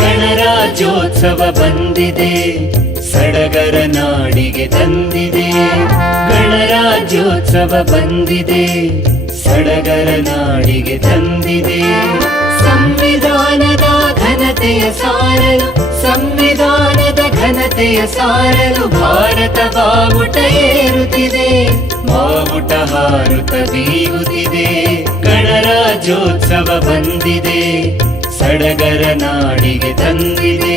ಗಣರಾಜ್ಯೋತ್ಸವ ಬಂದಿದೆ ಸಡಗರ ನಾಡಿಗೆ ತಂದಿದೆ ಗಣರಾಜ್ಯೋತ್ಸವ ಬಂದಿದೆ ಸಡಗರ ನಾಡಿಗೆ ತಂದಿದೆ ಸಂವಿಧಾನದ ಘನತೆಯ ಸಾರಲು ಸಂವಿಧಾನದ ಘನತೆಯ ಸಾರಲು ಭಾರತ ಬಾವುಟ ಏರುತ್ತಿದೆ ಬಾವುಟ ಹಾರುತ ಬೀಗುತ್ತಿದೆ ಗಣರಾಜ್ಯೋತ್ಸವ ಬಂದಿದೆ ಸಡಗರ ನಾಡಿಗೆ ತಂದಿದೆ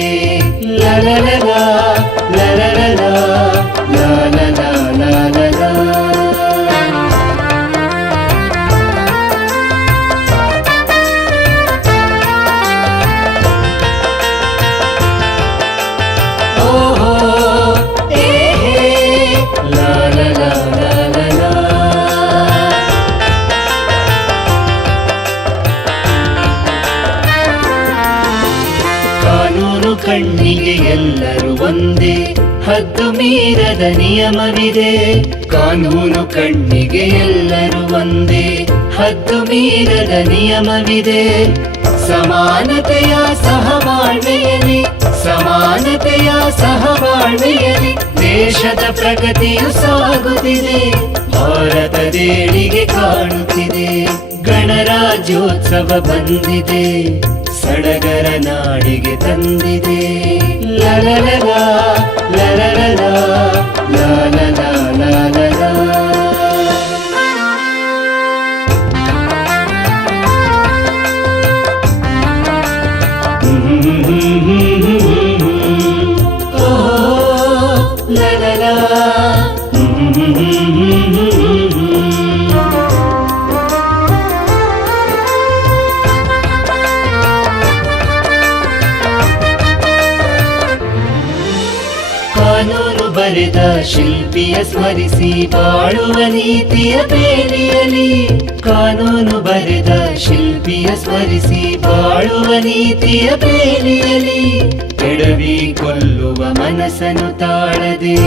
ಕಣ್ಣಿಗೆ ಎಲ್ಲರೂ ಒಂದೇ ಹದ್ದು ಮೀರದ ನಿಯಮವಿದೆ ಕಾನೂನು ಕಣ್ಣಿಗೆ ಎಲ್ಲರೂ ಒಂದೇ ಹದ್ದು ಮೀರದ ನಿಯಮವಿದೆ ಸಮಾನತೆಯ ಸಹಬಾಳ್ವೆಯಲ್ಲಿ ಸಮಾನತೆಯ ಸಹಬಾಳ್ವೆಯಲ್ಲಿ ದೇಶದ ಪ್ರಗತಿಯು ಸಾಗುತ್ತಿದೆ ಭಾರತ ದೇಣಿಗೆ ಕಾಣುತ್ತಿದೆ ಗಣರಾಜ್ಯೋತ್ಸವ ಬಂದಿದೆ ಸಡಗರ ನಾಡಿಗೆ ತಂದಿದೆ ಲರಲರ ಲರಲ ಬರೆದ ಶಿಲ್ಪಿಯ ಸ್ಮರಿಸಿ ಬಾಳುವ ನೀತಿಯ ಬೇಲಿಯಲಿ ಕಾನೂನು ಬರೆದ ಶಿಲ್ಪಿಯ ಸ್ಮರಿಸಿ ಬಾಳುವ ನೀತಿಯ ಬೇಲಿಯಲಿ ಕೆಡವಿ ಕೊಲ್ಲುವ ಮನಸ್ಸನ್ನು ತಾಳದೆ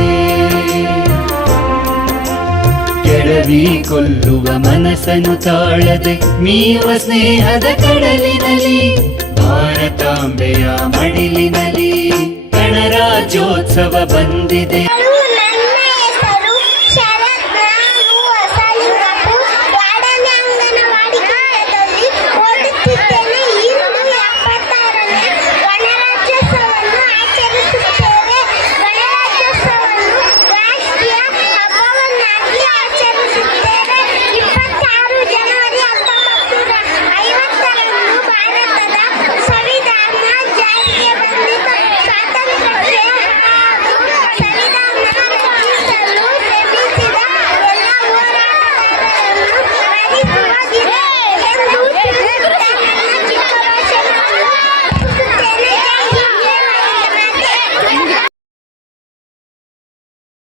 ಕೆಡವಿ ಕೊಲ್ಲುವ ಮನಸ್ಸನ್ನು ತಾಳದೆ ಮೀವ ಸ್ನೇಹದ ಕಡಲಿನಲ್ಲಿ ಭಾರತಾಂಬೆಯ ಮಡಿಲಿನಲ್ಲಿ ಗಣರಾಜ್ಯೋತ್ಸವ ಬಂದಿದೆ